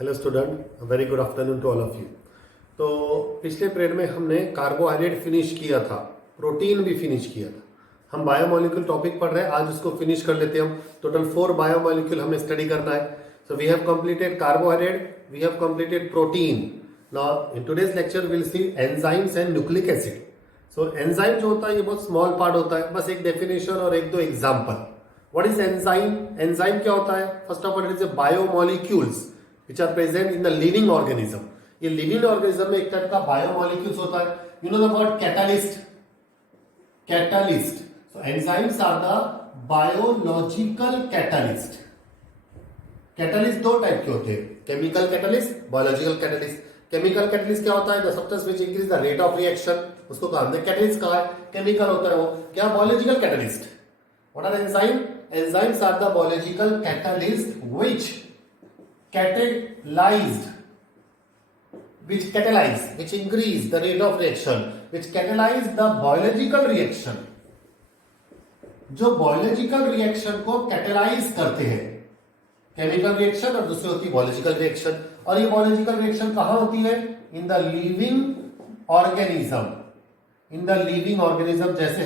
Hello student, very good afternoon to all of you. तो पिछले period में हमने कार्बोहाइड्रेट फिनिश किया था, प्रोटीन भी फिनिश किया था। हम बायोमोलिक्यूल टॉपिक पढ़ रहे हैं, आज उसको फिनिश कर लेते हैं। हम टोटल 4 बायोमोलिक्यूल हमें स्टडी करना है। So we have completed carbohydrate, we have completed protein. Now in today's lecture will see enzymes and nucleic acid. So enzyme जो होता है ये बहुत स्मॉल पार्ट होता है, बस एक डेफिनेशन और एक दो example. What is enzyme? Enzyme क्या होता है? First of all it is a biomolecules which are present in the living organism. ये लिविंग ऑर्गेनिज्म में एक टाइप का बायोमोलिक्यूल्स होता है। You know the word catalyst? Catalyst. So enzymes are the biological catalyst. Catalyst दो type के होते हैं, chemical catalyst, biological catalyst. Chemical catalyst क्या होता है? The substance which increase the rate of reaction, उसको कहा हमने कैटलिस्ट कहा है। केमिकल होता है वो क्या? Biological catalyst. What are enzyme? Enzymes are the biological catalyst which catalyze, which increase the rate of reaction, which catalyze the biological reaction, जो बायोलॉजिकल रिएक्शन को कैटेलाइज करते हैं। केमिकल रिएक्शन और दूसरी होती है बायोलॉजिकल रिएक्शन। और ये बायोलॉजिकल रिएक्शन कहां होती है? In the living organism. In the living organism, जैसे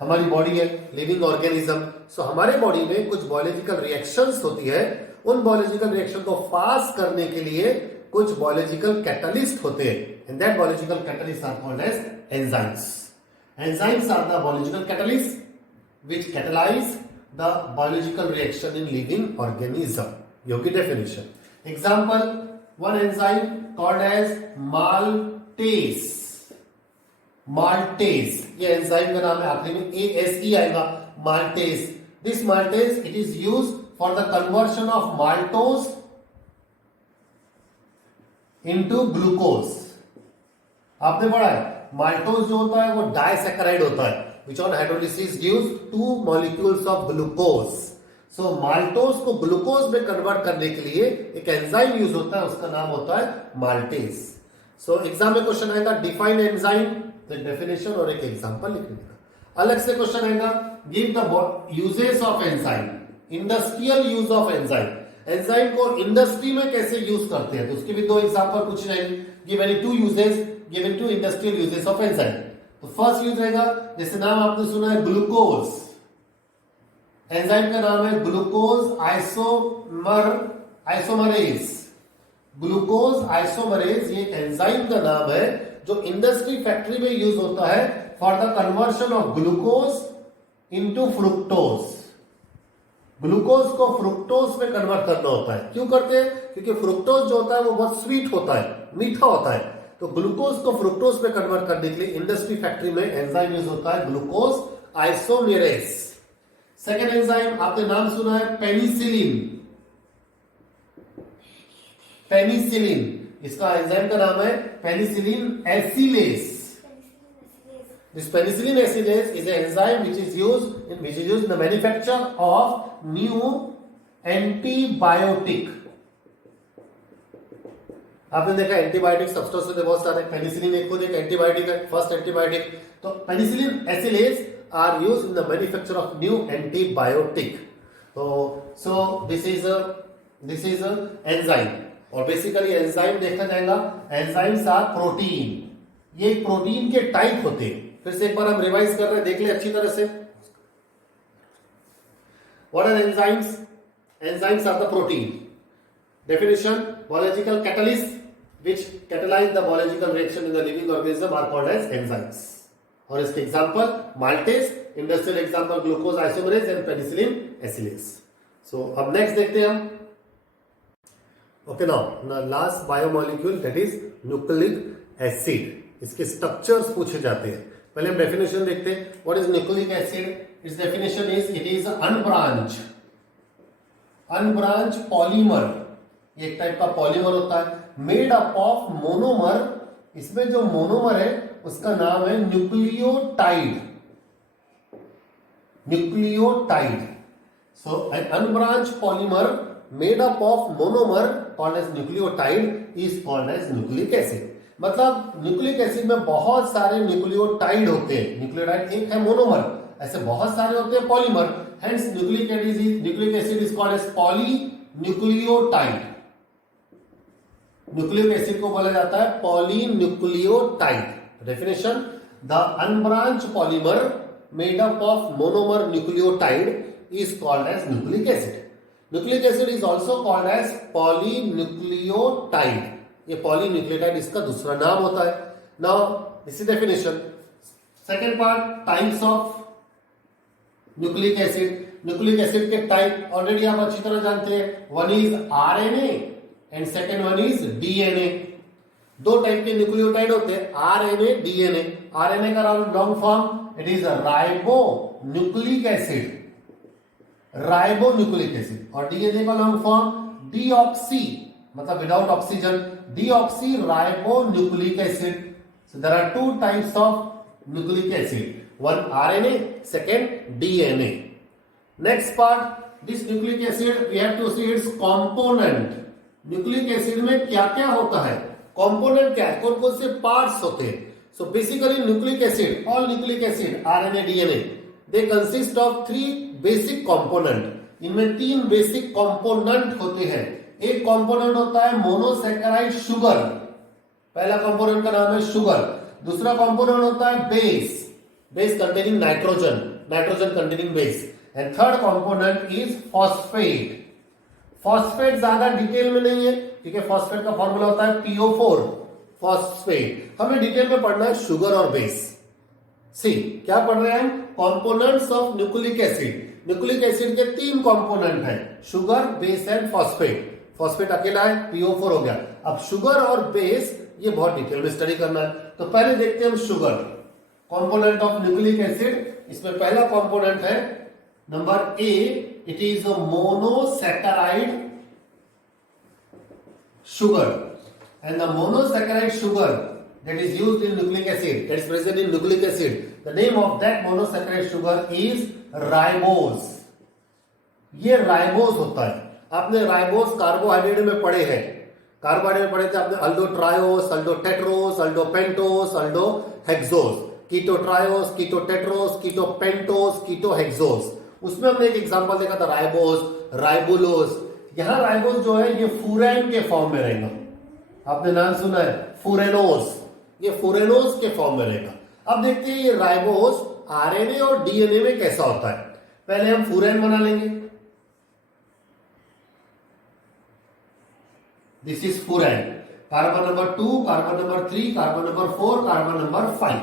हमारी बॉडी है लिविंग ऑर्गेनिज्म। सो हमारे बॉडी में कुछ बायोलॉजिकल रिएक्शंस होती है, उन बायोलॉजिकल रिएक्शन को फास्ट करने के लिए कुछ बायोलॉजिकल कैटलिस्ट होते हैं, and that biological catalyst are called as enzymes. Enzymes are the biological catalyst which catalyze the biological reaction in living organism. योगी definition. Example, one enzyme called as maltase. Maltase, ये enzyme का नाम है, आखिरी में ASE आएगा, maltase. This maltase it is used for the conversion of maltose into glucose. आपने पढ़ा है माल्टोज जो होता है वो डाइसैकेराइड होता है, which on hydrolysis gives 2 molecules of glucose. So maltose को ग्लूकोज में कन्वर्ट करने के लिए एक एंजाइम यूज होता है, उसका नाम होता है माल्टेज। सो एग्जाम में क्वेश्चन आएगा डिफाइन एंजाइम, तो डेफिनेशन और एक एग्जांपल लिखने का। अलग से क्वेश्चन आएगा give the uses of enzyme, industrial use of enzyme. Enzyme को इंडस्ट्री में कैसे यूज करते हैं, तो उसके भी दो एग्जांपल पूछे जाएंगे। Give any 2 uses given two industrial uses of enzyme. तो फर्स्ट यूज रहेगा, जैसे नाम आपने सुना है ग्लूकोज, एंजाइम का नाम है ग्लूकोज आइसोमरेज। ग्लूकोज आइसोमरेज ये एंजाइम का नाम है जो इंडस्ट्री फैक्ट्री में यूज होता है for the conversion of glucose into fructose. Glucose को फ्रुक्टोज में कन्वर्ट करना होता है। क्यों करते हैं? क्योंकि फ्रुक्टोज जो होता है वो बहुत स्वीट होता है, मीठा होता है। तो ग्लूकोज को फ्रुक्टोज में कन्वर्ट करने के लिए इंडस्ट्री फैक्ट्री में एंजाइम यूज होता है ग्लूकोज आइसोमेरेज। सेकेंड एंजाइम आपने नाम सुना है पेनिसिलिन। पेनिसिलिन, इसका एंजाइम का नाम है penicillin acylase. This penicillin acylase is an enzyme which is used in the manufacture of new antibiotic. आपने देखा एंटीबायोटिक सब्सटेंस में बहुत सारे, पेनिसिलिन एक खुद एक एंटीबायोटिक है, फर्स्ट एंटीबायोटिक। तो penicillin acylase are used in the manufacture of new antibiotic. So this is a enzyme. और बेसिकली एंजाइम देखा जाएगा, एंजाइम्स आर प्रोटीन। ये प्रोटीन के टाइप होते हैं। फिर से एक बार हम रिवाइज कर रहे हैं, देख ले अच्छी तरह से। What are enzymes? Enzymes are the protein. Definition, biological catalyst which catalyze the biological reaction in the living organism are called as enzymes. और इसके example maltase, industrial example glucose isomerase and penicillin acylase. So अब next देखते हैं हम। Okay, now last biomolecule that is nucleic acid. इसके structures पूछे जाते हैं। पहले हम डेफिनेशन देखते हैं। What is nucleic acid? Its definition is it is unbranch polymer. ये एक टाइप का पॉलीमर होता है मेड अप ऑफ मोनोमर। इसमें जो मोनोमर है उसका नाम है nucleotide. Nucleotide. So an unbranch polymer made up of monomer called as nucleotide is called as nucleic acid. मतलब न्यूक्लिक एसिड में बहुत सारे न्यूक्लियोटाइड होते हैं। न्यूक्लियोटाइड एक है मोनोमर, ऐसे बहुत सारे होते हैं polymer. Hence nucleic acid is called as polynucleotide. Nucleic acid को बोला जाता है polynucleotide. Definition, the unbranch polymer made up of monomer nucleotide is called as nucleic acid. Nucleic acid is also called as polynucleotide. ये polynucleotide इसका दूसरा नाम होता है। Now this is definition. Second part, types of nucleic acid. Nucleic acid के type already आप अच्छी तरह जानते हैं। One is RNA and second one is DNA. दो टाइप के न्यूक्लियोटाइड होते हैं, आरएनए, डीएनए। आरएनए का long form it is ribo nucleic acid, ribonucleic acid. और डीएनए का लॉन्ग फॉर्म डीऑक्सी, मतलब without oxygen, deoxy ribonucleic acid. So there are two types of nucleic acid, one RNA, second DNA. Next part, this nucleic acid we have to see its component. nucleic acid में क्या क्या होता है, component क्या है, कौन कौन से parts होते हैं. So basically nucleic acid, all nucleic acid, RNA, DNA, they consist of three basic component. इनमें तीन basic component होते हैं. एक component होता है monosaccharide sugar, पहला component का नाम है sugar. दूसरा कंपोनेंट होता है base, base containing nitrogen, nitrogen containing base. And third component is phosphate. Phosphate ज्यादा डिटेल में नहीं है, ठीक है, फॉस्फेट का फॉर्मूला होता है PO4 फॉस्फेट। हमें डिटेल में पढ़ना है शुगर और बेस। सी क्या पढ़ रहे हैं हम, components of nucleic acid. Nucleic acid के तीन कंपोनेंट हैं, sugar, base and phosphate. Phosphate अकेला है, PO4 हो गया। अब शुगर और बेस ये बहुत डिटेल में स्टडी करना है। तो पहले देखते हैं हम sugar, component of nucleic acid. इसमें पहला कंपोनेंट है number A, it is a monosaccharide sugar. And the monosaccharide sugar that is used in nucleic acid, that is present in nucleic acid, the name of that monosaccharide sugar is ribose. ये ribose होता है। आपने ribose carbohydrate में पढ़े हैं, carbohydrate में पढ़े थे आपने अल्डो ट्रायोस, अल्डो टेट्रोस, अल्डो पेंटोस, अल्डो हेक्सोस, कीटो ट्रायोस, कीटो टेट्रोस, कीटो पेंटोस, कीटो हेक्सोस। उसमें हमने एक एग्जांपल देखा था राइबोस, राइबुलोस। यहां राइबोस जो है ये फूरैन के फॉर्म में रहेगा। आपने नाम सुना है फूरेनोस, ये फूरेनोस के फॉर्म में रहेगा। अब देखते हैं ये राइबोस आरएनए और डीएनए में कैसा होता है। पहले हम फूरैन बना लेंगे, this is furan. Carbon number 2, carbon number 3, carbon number 4, carbon number 5।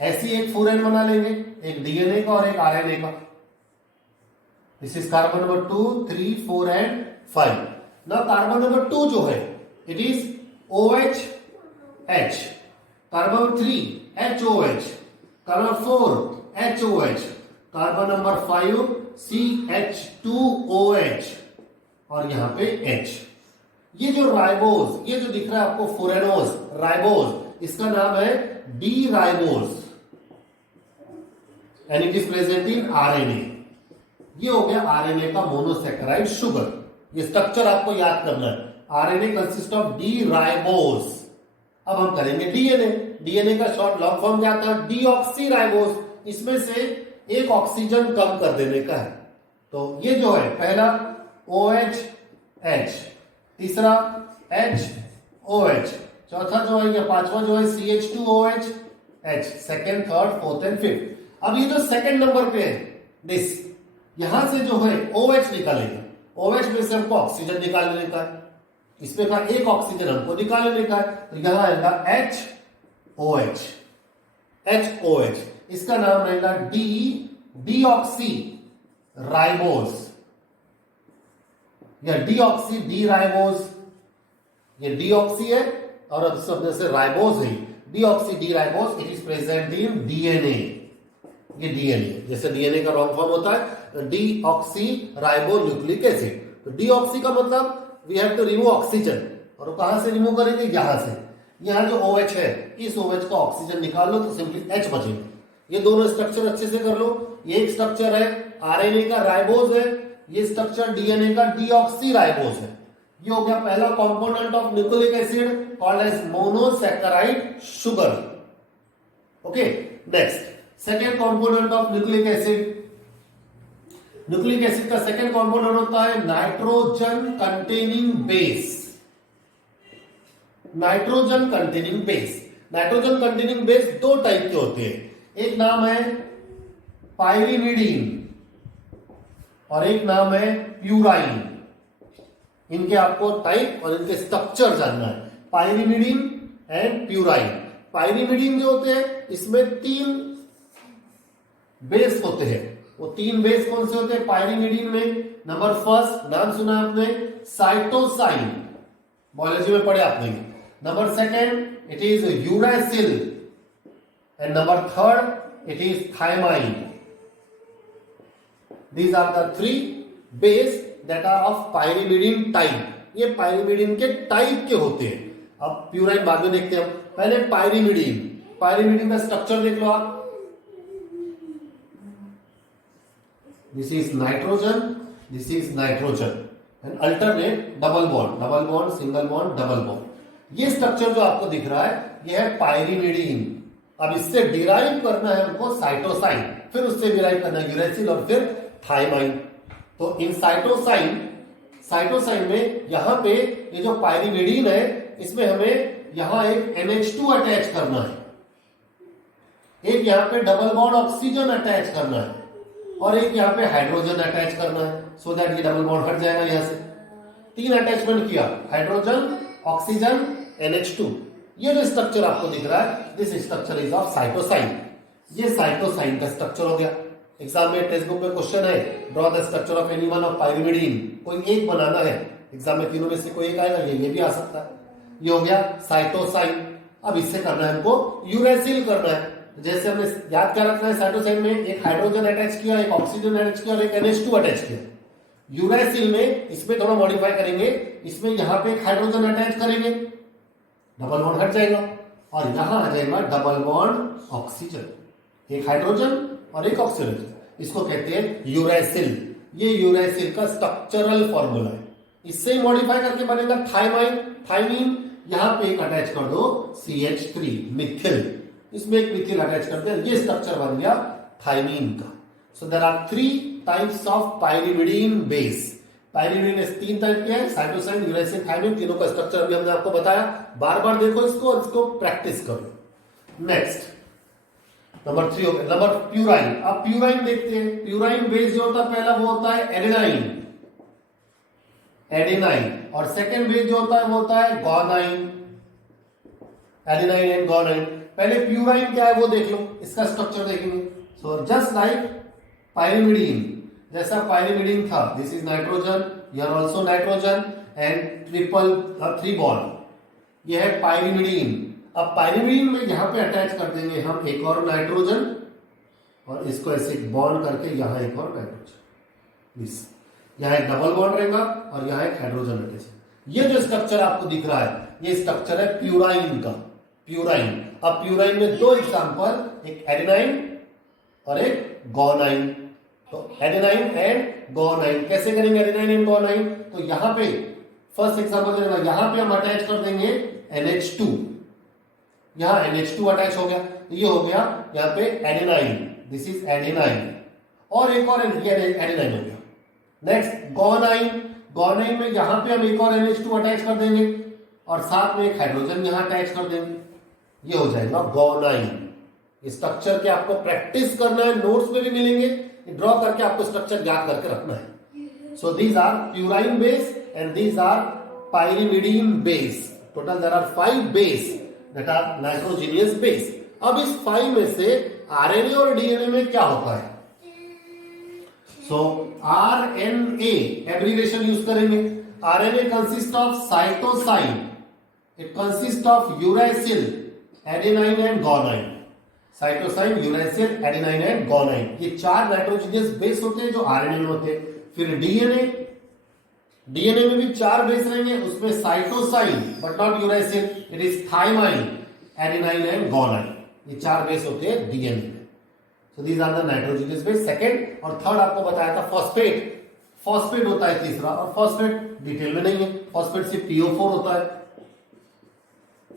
ऐसी एक फूरैन बना लेंगे, एक डीएनए का और एक आरएनए का। This is carbon number 2, 3, 4 and 5। ना कार्बन नंबर 2 जो है it is OH, carbon number 3 HOH, carbon number 4 HOH, carbon number 5 CH2OH और यहां पे H। ये जो राइबोस, ये जो दिख रहा है आपको फूरेनोस, राइबोस, इसका नाम है D ribose and it is present in RNA. ये हो गया आरएनए का मोनोसैकेराइड शुगर। ये स्ट्रक्चर आपको याद करना है, RNA consist of D ribose. अब हम करेंगे डीएनए। डीएनए का शॉर्ट लॉन्ग फॉर्म क्या था, डीऑक्सी राइबोस। इसमें से एक ऑक्सीजन कम कर देने का है। तो ये जो है पहला OH, तीसरा HOH, चौथा जो है, या पांचवा जो है CH2OH, H, second, third, fourth and fifth. अब ये जो सेकेंड नंबर पे है दिस, यहां से जो है OH निकालेंगे। OH में से हमको ऑक्सीजन निकाल लेने का है, इसमें का एक ऑक्सीजन हमको निकाल लेने का है। तो यहां आएगा HOH, इसका नाम रहेगा डीऑक्सी राइबोस या डीऑक्सी डी राइबोस। ये डीऑक्सी है और अब शब्द से राइबोस है, deoxy D ribose. It is present in DNA. ये डीएनए, जैसे डीएनए का लॉन्ग फॉर्म होता है डीऑक्सी राइबोन्यूक्लिक एसिड। तो डीऑक्सी का मतलब we have to remove oxygen, और कहां से रिमूव करेंगे, यहां से। यहां जो OH है, इस OH का ऑक्सीजन निकाल लो तो सिंपली H बचेगा। ये दोनों स्ट्रक्चर अच्छे से कर लो। ये एक स्ट्रक्चर है आरएनए का राइबोस है, ये स्ट्रक्चर डीएनए का डीऑक्सी राइबोस है। ये हो गया पहला component of nucleic acid called as monosaccharide sugar. Okay, next second component of nucleic acid, nucleic acid का सेकेंड कंपाउंड होता है nitrogen containing base. Nitrogen containing base, nitrogen containing base दो टाइप के होते हैं, एक नाम है पाइरिमिडीन और एक नाम है प्यूराइन। इनके आपको टाइप और इनके स्ट्रक्चर जानना है, पाइरिमिडीन एंड प्यूराइन। पाइरिमिडीन जो होते हैं इसमें 3 बेस होते हैं। वो 3 बेस कौन से होते हैं पाइरिमिडीन में? नंबर फर्स्ट नाम सुना आपने, साइटोसाइन, बायोलॉजी में पढ़े आपने। Number second it is uracil and number third it is thymine. These are the 3 base that are of pyrimidine type. ये pyrimidine के टाइप के होते हैं। अब प्यूराइन बाद में देखते हैं हम, पहले पाइरिमिडीन। पाइरिमिडीन का स्ट्रक्चर देख लो आप, this is nitrogen, this is nitrogen and alternate double bond, single bond, double bond. ये स्ट्रक्चर जो आपको दिख रहा है ये है पाइरिमिडीन। अब इससे डिराइव करना है हमको साइटोसाइन, फिर उससे डिराइव करना है यूरेसिल और फिर थायमाइन। तो इन साइटोसाइन में यहां पे ये जो पाइरिमिडीन है इसमें हमें यहां एक NH2 अटैच करना है, एक यहां पे डबल बॉन्ड ऑक्सीजन अटैच करना है और एक यहां पे हाइड्रोजन अटैच करना है, सो दैट ये डबल बॉन्ड हट जाएगा यहां से। 3 अटैचमेंट किया, हाइड्रोजन, ऑक्सीजन, NH2। ये जो स्ट्रक्चर आपको दिख रहा है this structure is of cytosine. ये साइटोसाइन का स्ट्रक्चर हो गया। एग्जाम में टेक्स्ट बुक में क्वेश्चन है, draw the structure of any one of pyrimidine. कोई एक बनाना है, एग्जाम में तीनों में से कोई एक आएगा, ये भी आ सकता है। ये हो गया साइटोसाइन। अब इससे करना है हमको यूरेसिल करना है। जैसे हमने याद क्या रखना है, साइटोसाइन में एक हाइड्रोजन अटैच किया, एक ऑक्सीजन अटैच किया और एक NH2 अटैच किया। यूरेसिल में इसमें थोड़ा मॉडिफाई करेंगे, इसमें यहां पे एक हाइड्रोजन अटैच करेंगे, डबल बॉन्ड हट जाएगा और यहां आ जाएगा डबल बॉन्ड ऑक्सीजन, एक हाइड्रोजन और एक ऑक्सीजन। इसको कहते हैं यूरेसिल। ये यूरेसिल का स्ट्रक्चरल फॉर्मूला है। इससे ही मॉडिफाई करके बनेगा थायमाइन, थायमीन। यहां पे एक अटैच कर दो CH3 मिथिल, इसमें एक मिथिल अटैच करते हैं, ये स्ट्रक्चर बन गया थायमीन का। So there are 3 types of pyrimidine base. Pyrimidine 3 type के हैं, साइटोसाइन, यूरेसिल, थायमीन। तीनों का स्ट्रक्चर भी हमने आपको बताया। बार बार देखो इसको और इसको प्रैक्टिस करो। नेक्स्ट नंबर 3 हो गया, नंबर प्यूराइन। अब प्यूराइन देखते हैं। प्यूराइन बेस जो होता है पहला वो होता है एडेनाइन और सेकेंड बेस जो होता है वो होता है गॉनाइन, एडेनाइन एंड गॉनाइन। पहले प्यूराइन क्या है वो देख लो, इसका स्ट्रक्चर देखेंगे। सो जस्ट लाइक पाइरिमिडीन, जैसा पाइरिमिडीन था, this is nitrogen, here also nitrogen and 3 bond. यह है पाइरिमिडीन। अब पाइरिमिडीन में यहां पे अटैच कर देंगे हम एक और नाइट्रोजन और इसको ऐसे बॉन्ड करके यहां एक और नाइट्रोजन, यहां एक डबल बॉन्ड रहेगा और यहां एक हाइड्रोजन अटैच। ये जो स्ट्रक्चर आपको दिख रहा है ये स्ट्रक्चर है प्यूराइन का। प्यूराइन। अब प्यूराइन में 2 एग्जांपल, एक एडेनाइन और एक गॉनाइन। तो एडेनाइन एंड गॉनाइन कैसे करेंगे? एडेनाइन एंड गॉनाइन, तो यहां पे फर्स्ट एग्जांपल देना, यहां पे हम अटैच कर देंगे NH2, यहां NH2 अटैच हो गया, ये हो गया यहां पे एडेनाइन, दिस इज एडेनाइन और एक और एडेनाइन हो गया। नेक्स्ट गॉनाइन। गॉनाइन में यहां पे हम एक और NH2 अटैच कर देंगे और साथ में एक हाइड्रोजन यहां अटैच कर देंगे, ये हो जाएगा गॉनाइन। स्ट्रक्चर के आपको प्रैक्टिस करना है, नोट्स में भी मिलेंगे, ड्रॉ करके आपको स्ट्रक्चर याद करके रखना है। So these are purine base and these are pyrimidine base. Total there are 5 base that are nitrogenous base. अब इस 5 में से आरएनए और डीएनए में क्या होता है? सो आरएनए एब्रिविएशन यूज करेंगे। RNA consist of cytosine, it consist of uracil, adenine and guanine. Cytosine, uracil, adenine and guanine, ये 4 नाइट्रोजीनियस बेस होते हैं जो आरएनए में होते हैं। फिर डीएनए, डीएनए में भी 4 बेस रहेंगे, उसमें cytosine but not uracil, it is thymine, adenine and guanine, ये 4 बेस होते हैं डीएनए में। So these are the nitrogenous base. Second और थर्ड आपको बताया था फॉस्फेट। फॉस्फेट होता है तीसरा, और फॉस्फेट डिटेल में नहीं है, फॉस्फेट सिर्फ PO4 होता है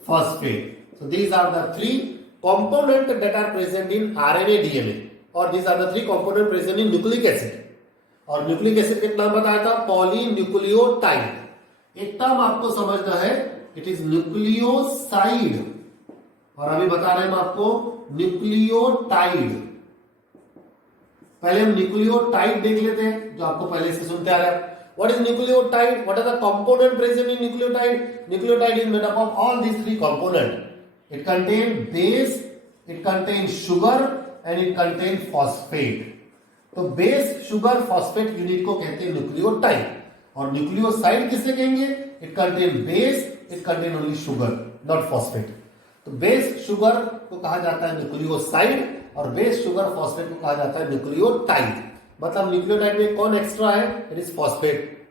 phosphate. So these are the 3 components that are present in RNA, DNA, or these are the 3 components present in nucleic acid. और न्यूक्लिक एसिड का नाम बताया था पॉलीन्यूक्लियोटाइड। एक टर्म आपको समझना है, इट इज न्यूक्लियोसाइड, और अभी बता रहे हैं हम आपको न्यूक्लियोटाइड। पहले हम न्यूक्लियोटाइड देख लेते हैं जो आपको पहले से सुनते आ रहा है। What is nucleotide? What are the component present in nucleotide? Nucleotide is made up of all these three components. It contains base, it contains sugar, and it contains phosphate. तो बेस, शुगर, फॉस्फेट यूनिट को कहते हैं nucleotide. और nucleoside किसे कहेंगे? It contain base, it contain only sugar, not phosphate. तो base sugar को कहा जाता है न्यूक्लियोसाइड, और बेस शुगर फॉस्फेट को कहा जाता है न्यूक्लियोटाइड। मतलब न्यूक्लियोटाइड में कौन एक्स्ट्रा है? It is phosphate.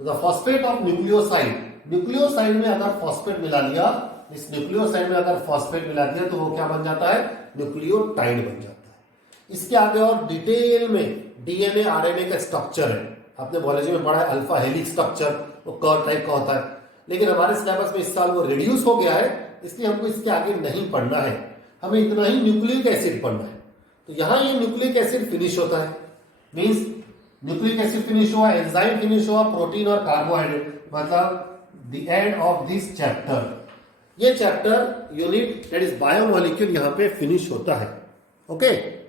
तो the phosphate of nucleoside, nucleoside में अगर फॉस्फेट मिला लिया, इस न्यूक्लियोसाइड में अगर फॉस्फेट मिला दिया तो वो क्या बन जाता है? न्यूक्लियोटाइड बन जाता है। इसके आगे और डिटेल में डीएनए आरएनए का स्ट्रक्चर है, आपने बायोलॉजी में पढ़ा है, अल्फा हेलिक्स स्ट्रक्चर, वो कर्व टाइप का होता है, लेकिन हमारे सिलेबस में इस साल वो रिड्यूस हो गया है, इसलिए हमको इसके आगे नहीं पढ़ना है, हमें इतना ही न्यूक्लिक एसिड पढ़ना है। तो यहां ये न्यूक्लिक एसिड फिनिश होता है, मींस न्यूक्लिक एसिड फिनिश हुआ, एंजाइम फिनिश हुआ, प्रोटीन और कार्बोहाइड्रेट, मतलब the end of this chapter. ये chapter unit that is biomolecule यहां पे फिनिश होता है। ओके